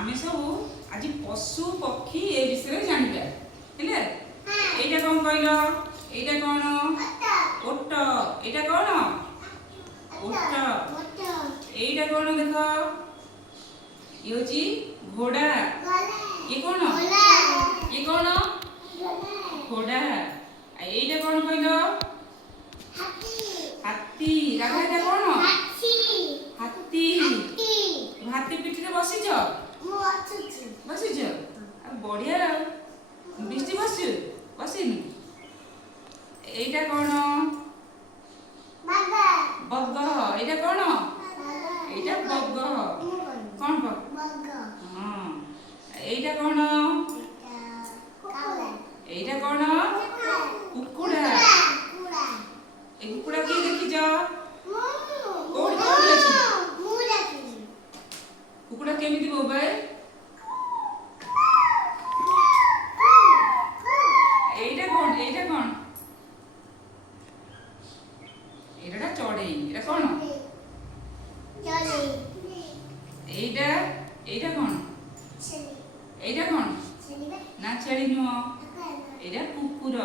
आमे सब आज पशु पक्षी ए विषय जानिबा हेले एटा कोन कहलो एटा कोन ओट एटा कोन ओट एटा कोन देखो ये होची घोड़ा ये कोन घोड़ा एटा कोन कहलो हाथी राघा एटा कोन हाथी हाथी पिठी रे बसिछ बसिछ बढ़िया बिस्टी बसु बसिनी एटा कोन बग एटा कोन एटा बग कोन बग हां एटा कोन एटा कोन कुकुड़ा ए कुकुड़ा के देखि जा कोन कोन अछि कुकुड़ा केमिति बोबाय एटा कोन एटा चढ़ई एटा कोन एटा कोन ना छेली नुह एटा कुकुर